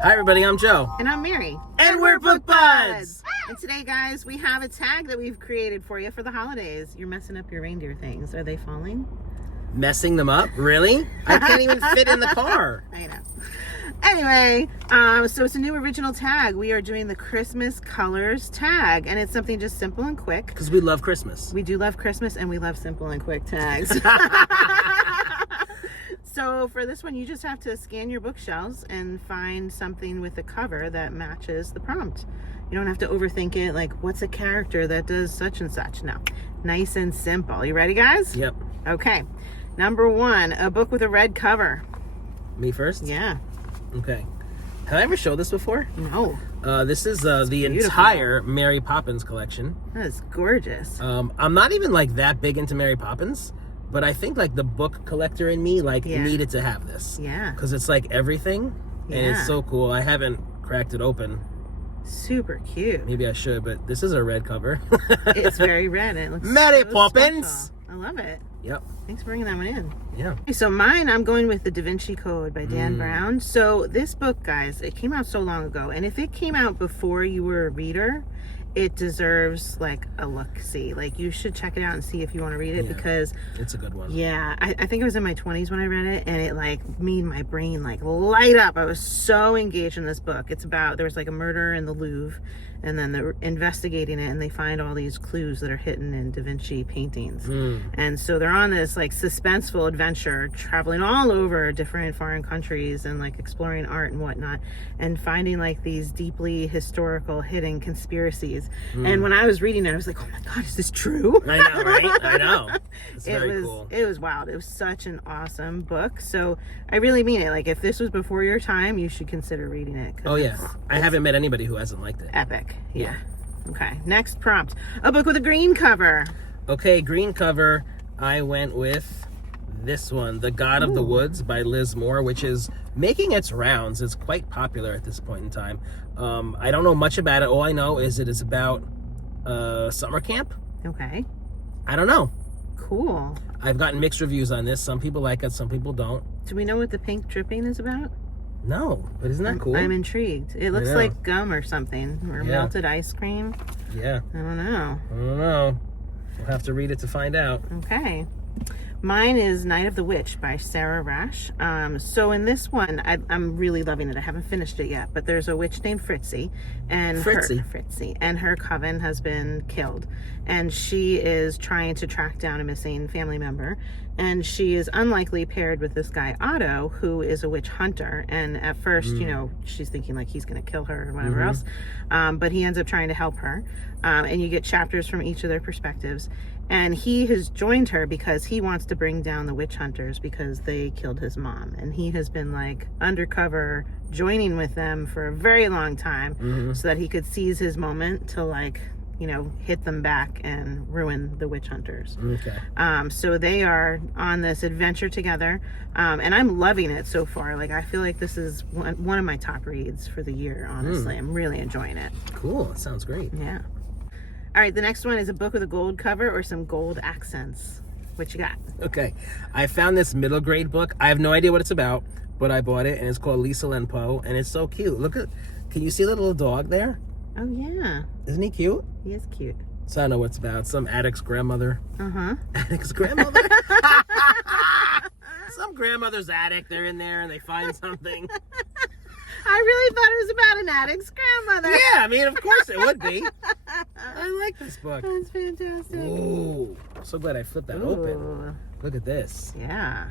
Hi everybody, I'm Joe. And I'm Mary. And we're Book Buds! And today, guys, we have a tag that we've created for you for the holidays. You're messing up your reindeer things. Are they falling? Messing them up? Really? I can't even fit in the car. I know. Anyway, so it's a new original tag. We are doing the Christmas colors tag, and it's something just simple and quick. Because we love Christmas. We do love Christmas, and we love simple and quick tags. So for this one, you just have to scan your bookshelves and find something with a cover that matches the prompt. You don't have to overthink it, like, what's a character that does such and such? No. Nice and simple. You ready, guys? Yep. Okay. Number one, a book with a red cover. Me first? Yeah. Okay. Have I ever showed this before? No. This is the beautiful. entire Mary Poppins collection. That is gorgeous. I'm not even like that big into Mary Poppins, but I think like the book collector in me needed to have this. Yeah. Because it's like everything, and it's so cool. I haven't cracked it open. Super cute. Maybe I should, but this is a red cover. It's very red. And it looks Mary so Poppins! special. I love it. Yep. Thanks for bringing that one in. Yeah. Okay, so mine, I'm going with The Da Vinci Code by Dan Brown. So this book, guys, it came out so long ago. And if it came out before you were a reader, it deserves like a look-see. Like, you should check it out and see if you want to read it, because it's a good one. Yeah, I think I was in my 20s when I read it, and it like made my brain like light up. I was so engaged in this book. It's about, there was like a murder in the Louvre, and then they're investigating it, and they find all these clues that are hidden in Da Vinci paintings. And so they're on this like suspenseful adventure, traveling all over different foreign countries and like exploring art and whatnot, and finding like these deeply historical hidden conspiracies. And when I was reading it, I was like, oh my God, is this true? I know, right? I know. It's very cool. It was wild. It was such an awesome book. So I really mean it. Like, if this was before your time, you should consider reading it. Oh yeah. I haven't met anybody who hasn't liked it. Epic. Yeah. Okay. Next prompt. A book with a green cover. Okay, green cover. I went with this one, The God of the Woods by Liz Moore, which is making its rounds. It's quite popular at this point in time. I don't know much about it. All I know is it is about summer camp. Okay. I don't know. Cool. I've gotten mixed reviews on this. Some people like it, some people don't. Do we know what the pink dripping is about? No, but isn't that cool? I'm intrigued. It looks like gum or something, or melted ice cream. Yeah. I don't know. We'll have to read it to find out. Okay. Mine is Night of the Witch by Sarah Rash. So in this one, I'm really loving it. I haven't finished it yet, but there's a witch named Fritzy, and Fritzy, and her coven has been killed, and she is trying to track down a missing family member, and she is unlikely paired with this guy Otto, who is a witch hunter. And at first, you know, she's thinking like he's going to kill her or whatever else, but he ends up trying to help her, and you get chapters from each of their perspectives. And he has joined her because he wants to bring down the witch hunters because they killed his mom. And he has been like undercover joining with them for a very long time so that he could seize his moment to like, you know, hit them back and ruin the witch hunters. Okay. So they are on this adventure together. And I'm loving it so far. Like, I feel like this is one of my top reads for the year, honestly. I'm really enjoying it. Cool. It sounds great. Yeah. All right, the next one is a book with a gold cover or some gold accents. What you got? Okay. I found this middle grade book. I have no idea what it's about, but I bought it, and it's called Lisa and Poe, and it's so cute. Look at, can you see the little dog there? Oh, yeah. Isn't he cute? He is cute. So I know what it's about. Some addict's grandmother. Addict's grandmother? Some grandmother's attic. They're in there, and they find something. I really thought it was about an addict's grandmother. Yeah, I mean, of course it would be. I like this book. That's fantastic. Ooh, I'm so glad I flipped that open. Look at this. Yeah,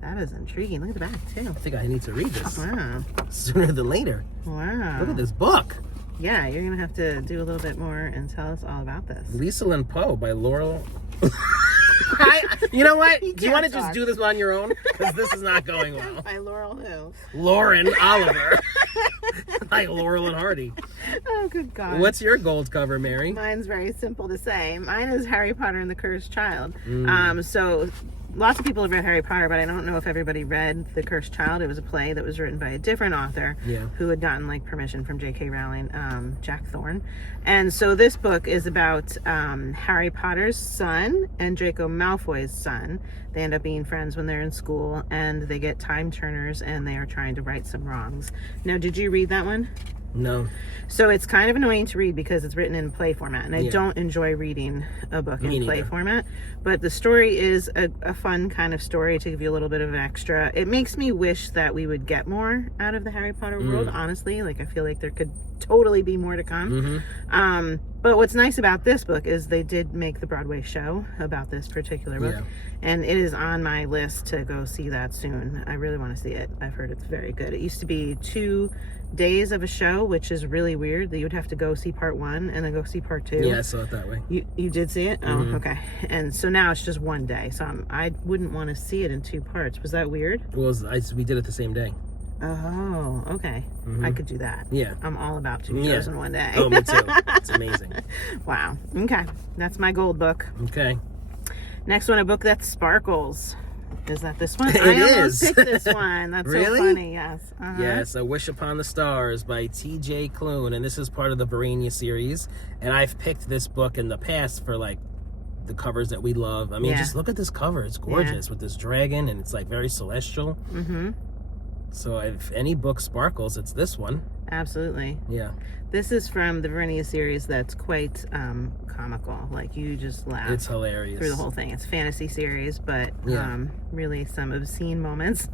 that is intriguing. Look at the back, too. I think I need to read this. Wow. Sooner than later. Wow. Look at this book. Yeah, you're going to have to do a little bit more and tell us all about this. Lisa and Poe by Laurel. You know what? Do you want to just do this on your own? Because this is not going well. By Laurel who? Lauren Oliver. Like Laurel and Hardy. Oh, good God. What's your gold cover, Mary? Mine's very simple to say. Mine is Harry Potter and the Cursed Child. So lots of people have read Harry Potter, but I don't know if everybody read The Cursed Child. It was a play that was written by a different author who had gotten like permission from J.K. Rowling, Jack Thorne. And so this book is about Harry Potter's son and Draco Malfoy's son. They end up being friends when they're in school, and they get time turners, and they are trying to right some wrongs. Now, did you read that one? No. So it's kind of annoying to read because it's written in play format, and I don't enjoy reading a book in play format. But the story is a fun kind of story to give you a little bit of an extra. It makes me wish that we would get more out of the Harry Potter world, honestly. Like, I feel like there could totally be more to come. But what's nice about this book is they did make the Broadway show about this particular book, and it is on my list to go see that soon. I really want to see it. I've heard it's very good. It used to be 2 days of a show, which is really weird that you would have to go see part 1 and then go see part 2. Yeah, I saw it that way. You did see it? Oh, okay. And so now it's just 1 day. So I wouldn't want to see it in 2 parts. Was that weird? Well, we did it the same day. Oh, okay. I could do that. Yeah. I'm all about 2 shows in 1 day. Oh, me too. It's amazing. Wow. Okay. That's my gold book. Okay. Next one, a book that sparkles. Is that this one? It I is. almost picked this one. That's Really? so funny. Yes. Yes, A Wish Upon the Stars by T.J. Klune, and this is part of the Verenia series. And I've picked this book in the past for like the covers that we love. I mean, just look at this cover. It's gorgeous with this dragon, and it's like very celestial. So if any book sparkles, it's this one. Absolutely. Yeah. This is from the Verenia series that's quite comical. Like, you just laugh. It's hilarious. Through the whole thing. It's a fantasy series, but really some obscene moments.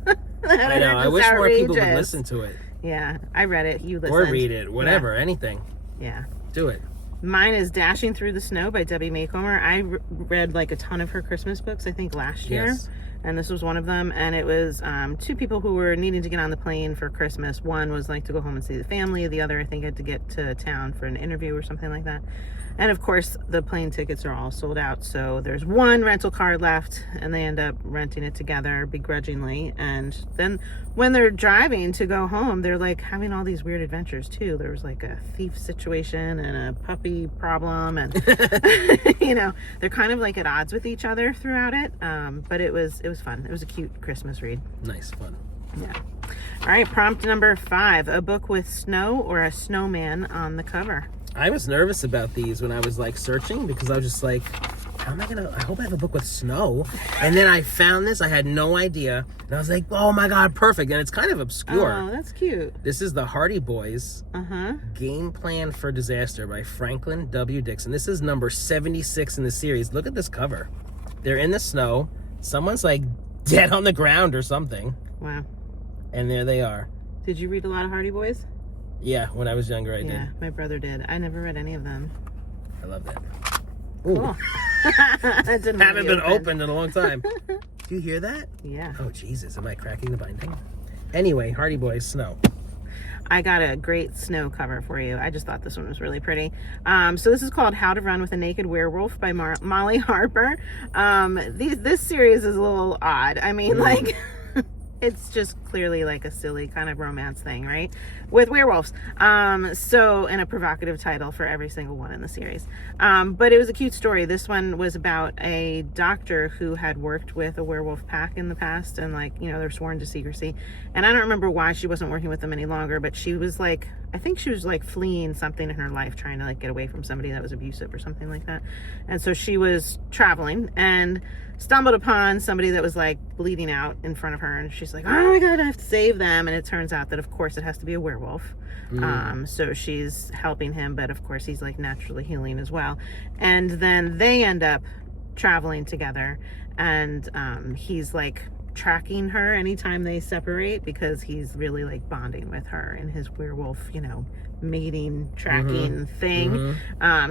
I know. I wish more people would listen to it. Yeah. I read it. You listened. Or read it. Whatever. Anything. Yeah. Do it. Mine is Dashing Through the Snow by Debbie Macomber. I read like a ton of her Christmas books, I think, last year. Yes. And this was one of them. And it was 2 people who were needing to get on the plane for Christmas. One was like to go home and see the family. The other, I think, had to get to town for an interview or something like that. And of course, the plane tickets are all sold out. So there's one rental car left, and they end up renting it together begrudgingly. And then when they're driving to go home, they're like having all these weird adventures too. There was like a thief situation and a puppy problem, and you know, they're kind of like at odds with each other throughout it. But it was fun. It was a cute Christmas read. Nice, fun. Yeah. All right, prompt number 5: a book with snow or a snowman on the cover. I was nervous about these when I was like searching, because I was just like, how am I gonna, I hope I have a book with snow. And then I found this, I had no idea, and I was like, oh my god, perfect. And it's kind of obscure. Oh, that's cute. This is the Hardy Boys Game Plan for Disaster by Franklin W. Dixon. This is number 76 in the series. Look at this cover. They're in the snow, someone's like dead on the ground or something. Wow. And there they are. Did you read a lot of Hardy Boys? Yeah, when I was younger, I did. Yeah, my brother did. I never read any of them. I love that. Ooh. Cool. That didn't Haven't been opened in a long time. Do you hear that? Yeah. Oh, Jesus. Am I cracking the binding? Anyway, Hardy Boys, snow. I got a great snow cover for you. I just thought this one was really pretty. So this is called How to Run with a Naked Werewolf by Molly Harper. This series is a little odd. I mean, like... It's just clearly like a silly kind of romance thing, right? With werewolves. And a provocative title for every single one in the series. But it was a cute story. This one was about a doctor who had worked with a werewolf pack in the past, and like, you know, they're sworn to secrecy. And I don't remember why she wasn't working with them any longer, but she was like, I think she was like fleeing something in her life, trying to like get away from somebody that was abusive or something like that. And so she was traveling and stumbled upon somebody that was like bleeding out in front of her, and she's like, oh my god, I have to save them. And it turns out that of course it has to be a werewolf. So she's helping him, but of course he's like naturally healing as well. And then they end up traveling together, and he's like tracking her anytime they separate, because he's really like bonding with her in his werewolf, you know, mating tracking thing.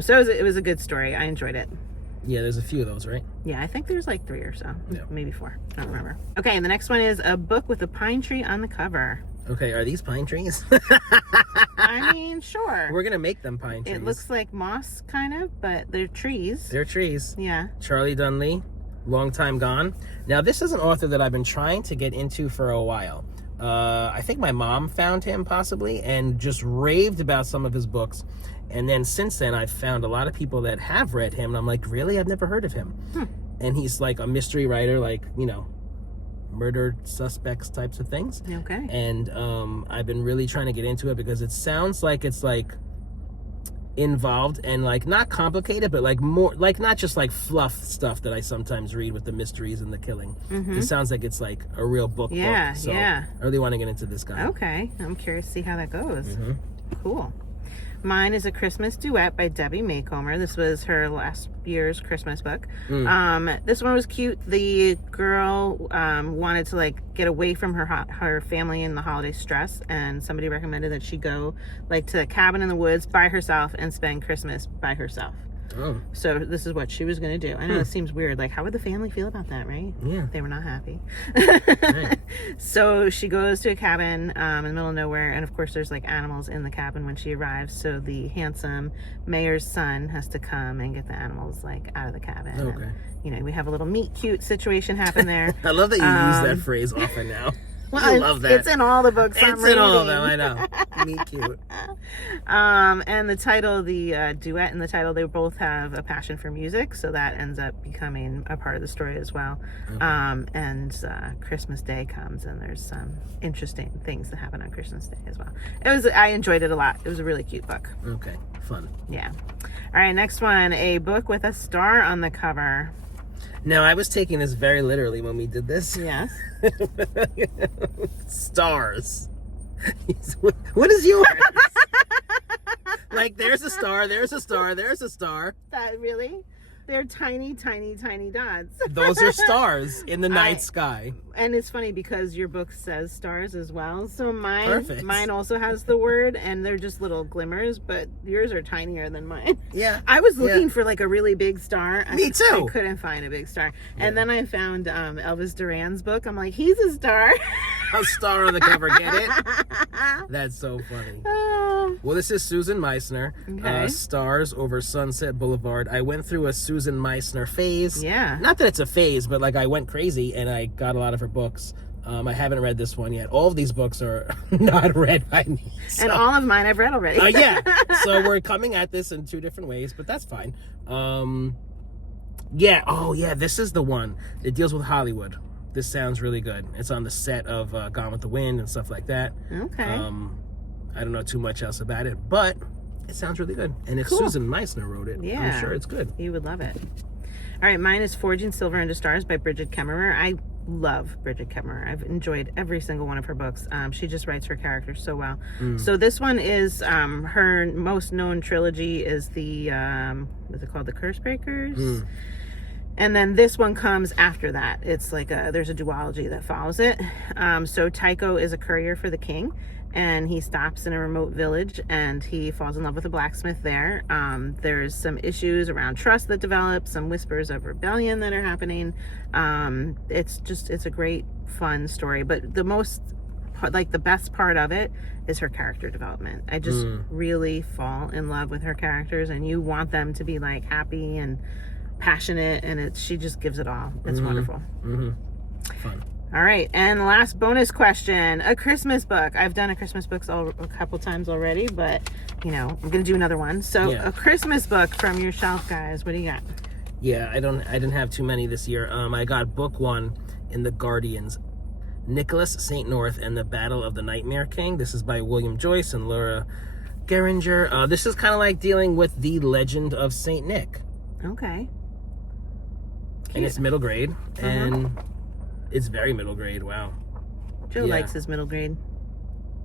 So it was a good story. I enjoyed it. Yeah, there's a few of those, right? Yeah, I think there's like 3 or so. Yeah. Maybe 4. I don't remember. Okay, and the next one is a book with a pine tree on the cover. Okay, are these pine trees? I mean, sure. We're gonna make them pine trees. It looks like moss, kind of, but they're trees. They're trees. Yeah. Charlie Dunley, Long Time Gone. Now, this is an author that I've been trying to get into for a while. I think my mom found him, possibly, and just raved about some of his books. And then since then, I've found a lot of people that have read him, and I'm like, really? I've never heard of him. and he's like a mystery writer, like, you know, murder suspects types of things. Okay. And I've been really trying to get into it because it sounds like it's like involved and like not complicated, but like more like not just like fluff stuff that I sometimes read with the mysteries and the killing. It sounds like it's like a real book. Yeah, so yeah. I really want to get into this guy. Okay, I'm curious to see how that goes. Cool. Mine is A Christmas Duet by Debbie Maycomer. This was her last year's Christmas book. This one was cute. The girl wanted to like get away from her family and the holiday stress, and somebody recommended that she go like to a cabin in the woods by herself and spend Christmas by herself. Oh. So this is what she was going to do. I know it seems weird. Like, how would the family feel about that, right? Yeah. They were not happy. Right. So she goes to a cabin in the middle of nowhere. And, of course, there's, like, animals in the cabin when she arrives. So the handsome mayor's son has to come and get the animals, like, out of the cabin. Okay. And, you know, we have a little meet cute situation happen there. I love that you use that phrase often now. Well, I love that. It's in all the books I'm reading. in all of them, I know. Meet cute. And the title, the duet and the title, they both have a passion for music, so that ends up becoming a part of the story as well. And Christmas Day comes, and there's some interesting things that happen on Christmas Day as well. I enjoyed it a lot. It was a really cute book. Okay, fun. Yeah. All right, next one, a book with a star on the cover. Now, I was taking this very literally when we did this. Yes. Stars. What is yours? Like, there's a star, there's a star, there's a star. That really? They're tiny, tiny, tiny dots. Those are stars in the night sky. And it's funny because your book says stars as well. So Perfect. mine also has the word, and they're just little glimmers, but yours are tinier than mine. Yeah. I was looking for like a really big star. Me too. I couldn't find a big star. And then I found Elvis Duran's book. I'm like, he's a star. A star on the cover, get it? That's so funny. Well, this is Susan Meissner. Okay. Stars Over Sunset Boulevard. I went through a Susan Meissner phase. Yeah. Not that it's a phase, but like I went crazy and I got a lot of her books. I haven't read this one yet. All of these books are not read by me. So. And all of mine I've read already. Yeah. So we're coming at this in two different ways, but that's fine. Yeah. Oh, yeah. This is the one. It deals with Hollywood. This sounds really good. It's on the set of Gone with the Wind and stuff like that. Okay. I don't know too much else about it, but it sounds really good. And if Susan Meissner wrote it, Yeah. I'm sure it's good. You would love it. All right, mine is Forging Silver into Stars by Bridget Kemmerer. I love Bridget Kemmerer. I've enjoyed every single one of her books. She just writes her characters so well. So this one is her most known trilogy is the what's it called, The Curse Breakers. And then this one comes after that. It's like there's a duology that follows it. So Tycho is a courier for the king, and he stops in a remote village and he falls in love with a blacksmith there. There's some issues around trust that develop, some whispers of rebellion that are happening. It's a great, fun story. But the best part of it is her character development. I just really fall in love with her characters, and you want them to be like happy and passionate, and she just gives it all. It's wonderful. Fun. All right, and the last bonus question, a Christmas book. I've done a Christmas books a couple times already, but you know, I'm gonna do another one. So a Christmas book from your shelf, guys. What do you got? Yeah, I didn't have too many this year. I got book one in The Guardians, Nicholas St. North and the Battle of the Nightmare King. This is by William Joyce and Laura Geringer. This is kind of like dealing with the legend of St. Nick. Okay. And it's middle grade, and it's very middle grade. Wow. Joe likes his middle grade.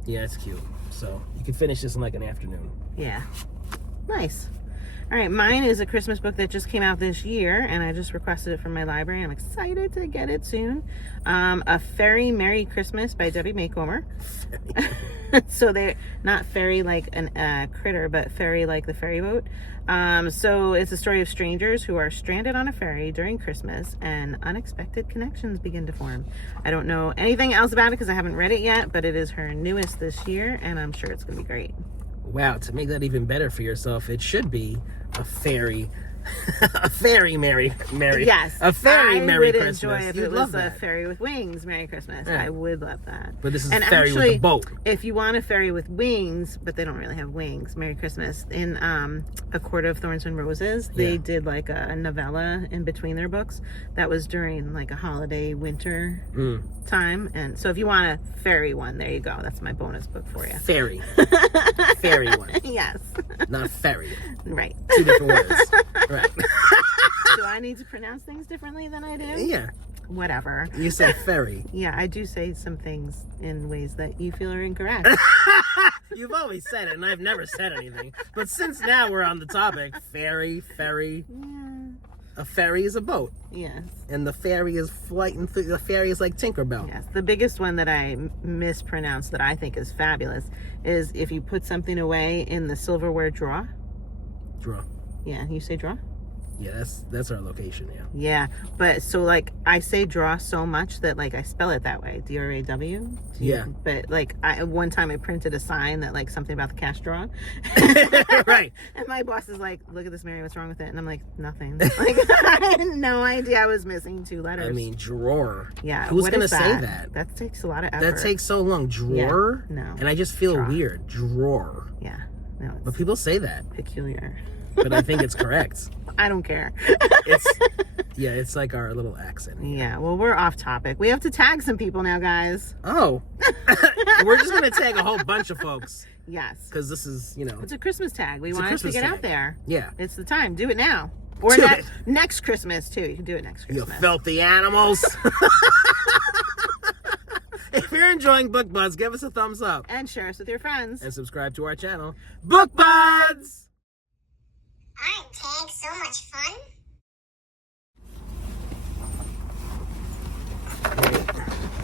Yeah, it's cute. So you can finish this in like an afternoon. Yeah. Nice. All right, mine is a Christmas book that just came out this year, and I just requested it from my library. I'm excited to get it soon. A Fairy Merry Christmas by Debbie Maycomer. So they're not fairy like a critter, but fairy like the ferry boat. So it's a story of strangers who are stranded on a ferry during Christmas, and unexpected connections begin to form. I don't know anything else about it because I haven't read it yet, but it is her newest this year, and I'm sure it's going to be great. Wow, to make that even better for yourself, it should be a fairy A fairy Merry. Yes. A fairy Merry would Christmas. enjoy if You'd it love was that. a fairy with wings Merry Christmas. Yeah. I would love that. But this is And a fairy actually, with a boat. if you want a fairy with wings, but they don't really have wings, Merry Christmas. In A Court of Thorns and Roses, they did like a novella in between their books that was during like a holiday winter time. And so if you want a fairy one, there you go. That's my bonus book for you. Fairy. Fairy one. Yes. Not fairy. Right. 2 different words. Right. Do I need to pronounce things differently than I do? Yeah. Whatever. You said fairy. Yeah, I do say some things in ways that you feel are incorrect. You've always said it, and I've never said anything. But since now we're on the topic, ferry. Yeah. A ferry is a boat. Yes. And the ferry is flighting through. The ferry is like Tinkerbell. Yes. The biggest one that I mispronounced that I think is fabulous is if you put something away in the silverware drawer. Draw. Yeah, you say drawer? Yeah, that's our location, yeah. Yeah, but so like I say draw so much that like I spell it that way, DRAW. Yeah. But like one time I printed a sign that like something about the cash drawer. Right. And my boss is like, "Look at this, Mary. What's wrong with it?" And I'm like, "Nothing." Like I had no idea I was missing 2 letters. I mean, drawer. Yeah. Who's what gonna is say that? That takes a lot of effort. That takes so long. Drawer? Yeah, no. And I just feel Draw. weird. Drawer. Yeah. No, But it's people say that. peculiar. But I think it's correct. I don't care. It's like our little accent. Yeah. Well, we're off topic. We have to tag some people now, guys. Oh. We're just going to tag a whole bunch of folks. Yes. Because this is, It's a Christmas tag. We It's a want it to Christmas get tag. out there. Yeah. It's the time. Do it now. Or Do it. next Christmas, too. You can do it next You Christmas. filthy animals. If you're enjoying Book Buds, give us a thumbs up. And share us with your friends. And subscribe to our channel, Book Buds! Aren't tags so much fun?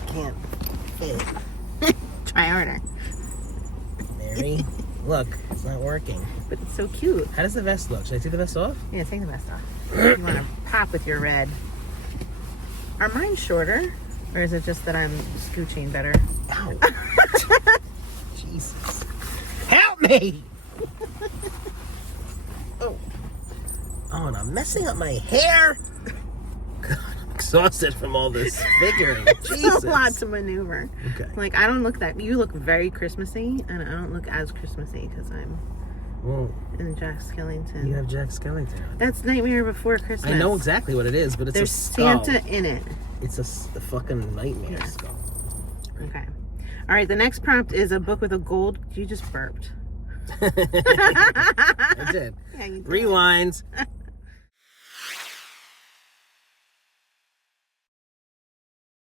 Can't fit. Try harder. Mary, look, it's not working. But it's so cute. How does the vest look? Should I take the vest off? Yeah, take the vest off. You want to pop with your red. Are mine shorter? Or is it just that I'm scooching better? Ow. Jesus. Help me! Oh, and I'm messing up my hair. God, I'm exhausted from all this figuring. Jesus. It's a lot to maneuver. Okay. Like, I don't look that... You look very Christmassy, and I don't look as Christmassy because I'm Well, in Jack Skellington. you have Jack Skellington. That's Nightmare Before Christmas. I know exactly what it is, but it's There's a skull. Santa in it. It's a fucking nightmare Yeah. skull. Okay. All right, the next prompt is a book with a gold... You just burped. I did. Yeah, you did. Rewind.